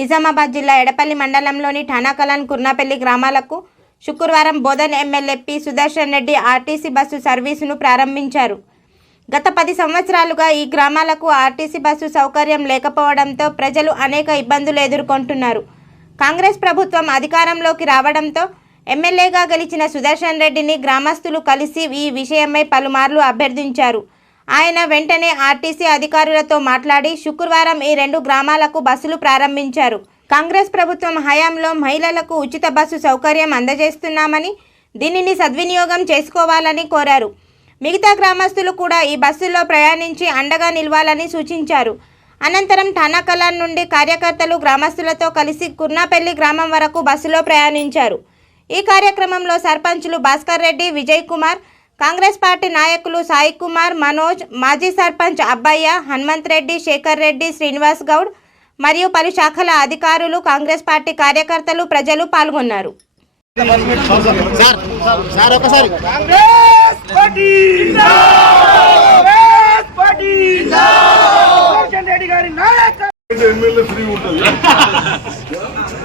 నిజామాబాద్ జిల్లా ఎడపల్లి మండలంలోని ఠానాకలాన్ కుర్నాపల్లి గ్రామాలకు శుక్రవారం Bodhan MLA P Sudarshan Reddy RTC bus సర్వీసును ప్రారంభించారు. గత పది సంవత్సరాలుగా ఈ గ్రామాలకు ఆర్టీసీ బస్సు సౌకర్యం లేకపోవడంతో ప్రజలు అనేక ఇబ్బందులు ఎదుర్కొంటున్నారు. కాంగ్రెస్ ప్రభుత్వం అధికారంలోకి రావడంతో ఎమ్మెల్యేగా గెలిచిన సుదర్శన్ రెడ్డిని గ్రామస్తులు కలిసి ఈ విషయమై పలుమార్లు అభ్యర్థించారు. ఆయన వెంటనే ఆర్టీసీ అధికారులతో మాట్లాడి శుక్రవారం ఈ రెండు గ్రామాలకు బస్సులు ప్రారంభించారు. కాంగ్రెస్ ప్రభుత్వం హయాంలో మహిళలకు ఉచిత బస్సు సౌకర్యం అందజేస్తున్నామని దీనిని సద్వినియోగం చేసుకోవాలని కోరారు. మిగతా గ్రామస్తులు కూడా ఈ బస్సుల్లో ప్రయాణించి అండగా నిలవాలని సూచించారు. అనంతరం ఠానాకలాన్ నుండి కార్యకర్తలు గ్రామస్తులతో కలిసి కుర్నాపల్లి గ్రామం వరకు బస్సులో ప్రయాణించారు. ఈ కార్యక్రమంలో సర్పంచులు భాస్కర్ రెడ్డి విజయ్ కుమార్ కాంగ్రెస్ పార్టీ నాయకులు సాయి కుమార్ మనోజ్ మాజీ సర్పంచ్ అబ్బయ్య హనుమంత్ రెడ్డి శేఖర్ రెడ్డి శ్రీనివాస్ గౌడ్ మరియు పలు శాఖల అధికారులు కాంగ్రెస్ పార్టీ కార్యకర్తలు ప్రజలు పాల్గొన్నారు. సార్ సార్ ఒకసారి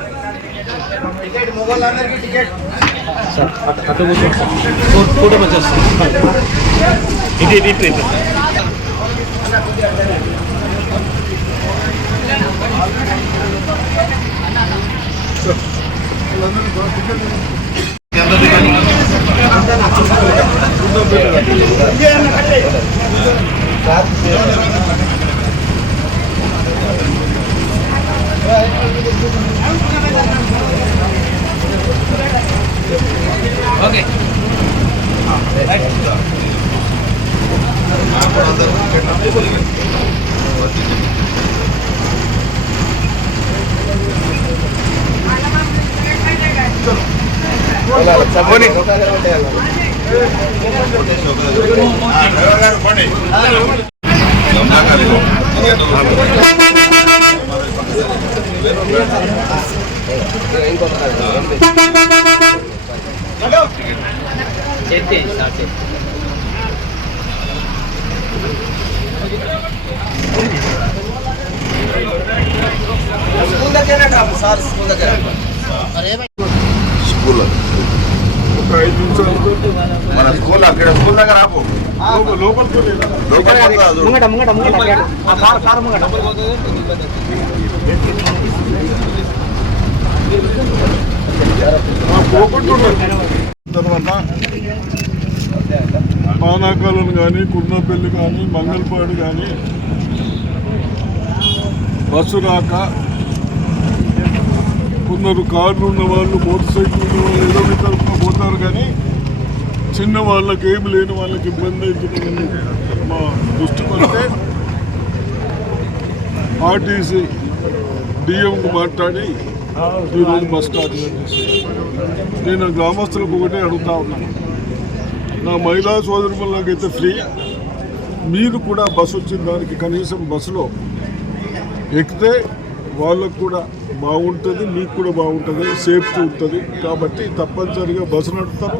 కాంగ్రెస్ పార్టీ కాంగ్రెస్ పార్టీ సుదర్శన్ రెడ్డి గారి నాయకత్వం ఎమ్మెల్యే ఫ్రీ ఉంటుంది మొగోళ్ళందరికీ టికెట్ స్కూల్ దగ్గర సార్ స్కూల్ దగ్గర స్కూల్ ఒక ఐదు నిమిషాలు మన స్కూల్ అక్కడ స్కూల్ దగ్గర ఆపు. తర్వాత పానాకాలం కానీ కుర్నపల్లి కానీ మంగళపాడు కానీ బస్సు రాక ఉన్నారు కార్లు ఉన్న వాళ్ళు మోటార్ సైకిల్ ఉన్న వాళ్ళు ఏదో విధంగా పోతారు కానీ చిన్న వాళ్ళకి ఏమి లేని వాళ్ళకి ఇబ్బంది అవుతుందని మా దృష్టికి వస్తే ఆర్టీసీ డిఎంకు మాట్లాడి ఈరోజు బస్ స్టార్ట్ నేను గ్రామస్తులకు ఒకటే అడుగుతా ఉన్నాను. నా మహిళా సోదరులకైతే ఫ్రీ. మీరు కూడా బస్సు వచ్చిన దానికి కనీసం బస్సులో ఎక్కితే వాళ్ళకు కూడా బాగుంటుంది మీకు కూడా బాగుంటుంది సేఫ్టీ ఉంటుంది. కాబట్టి తప్పనిసరిగా బస్సు నడుపుతారు.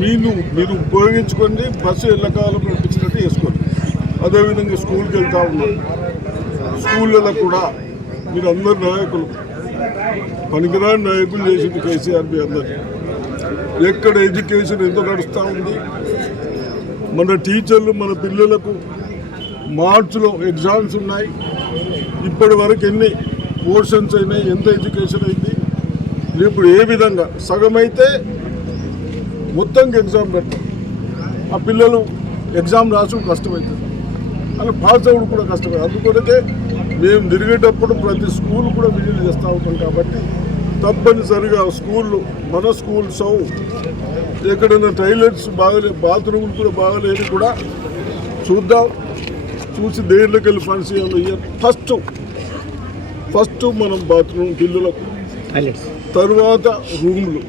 మీరు మీరు ఉపయోగించుకోండి బస్సు ఎల్లకాలం నడిపించినట్టు వేసుకోండి అదేవిధంగా స్కూల్కి వెళ్తా ఉన్నారు. స్కూళ్ళలో కూడా మీరు అందరు నాయకులు పనికిరాని నాయకులు చేసింది కేసీఆర్బీ అందరు ఎక్కడ ఎడ్యుకేషన్ ఎంత నడుస్తూ ఉంది? మన టీచర్లు మన పిల్లలకు మార్చిలో ఎగ్జామ్స్ ఉన్నాయి. ఇప్పటి వరకు ఎన్ని పోర్షన్స్ అయినాయి ఎంత ఎడ్యుకేషన్ అయింది? ఇప్పుడు ఏ విధంగా? సగం అయితే మొత్తంకి ఎగ్జామ్ పెడతాం. ఆ పిల్లలు ఎగ్జామ్ రాసుడు కష్టమవుతుంది అలా పాస్ అవ్వడం కూడా కష్టమే. అందుకొరకే మేము తిరిగేటప్పుడు ప్రతి స్కూల్ కూడా విజిట్ చేస్తూ ఉంటాం కాబట్టి తప్పనిసరిగా స్కూళ్ళు మన స్కూల్స్ ఎక్కడైనా టైలెట్స్ బాగలే బాత్రూములు కూడా బాగలేని కూడా చూద్దాం. చూసి దేంట్లోకి వెళ్ళి ఫండ్స్ ఇవ్వాలి ఫస్ట్ ఫస్ట్ మనం బాత్రూమ్ పిల్లలకు తర్వాత రూమ్లు.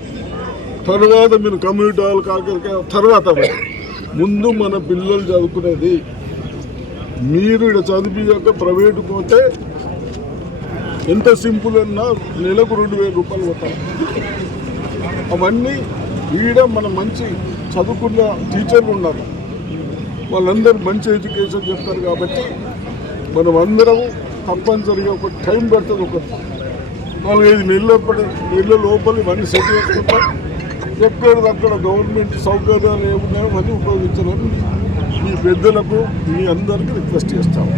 తర్వాత మీరు కమ్యూనిటీ హాల్ కాకరికాయ తర్వాత. ముందు మన పిల్లలు చదువుకునేది. మీరు ఇక్కడ చదివియాక ప్రైవేట్ పోతే ఎంత సింపుల్ అన్నా నెలకు రెండు వేల రూపాయలు పోతాయి. అవన్నీ ఈడ మన మంచి చదువుకున్న టీచర్లు ఉన్నారు. వాళ్ళందరూ మంచి ఎడ్యుకేషన్ చెప్తారు కాబట్టి మనం అందరం తప్పనిసరిగా ఒక టైం పడుతుంది ఒక నాలుగైదు నెలలు నెలల లోపల ఇవన్నీ సెట్ చేసుకుంటాం. ఎక్కడిదక్కడ గవర్నమెంట్ సౌకర్యాలు ఏమున్నాయో అన్నీ ఉపయోగించాలని మీ పెద్దలకు మీ అందరికీ రిక్వెస్ట్ చేస్తాము.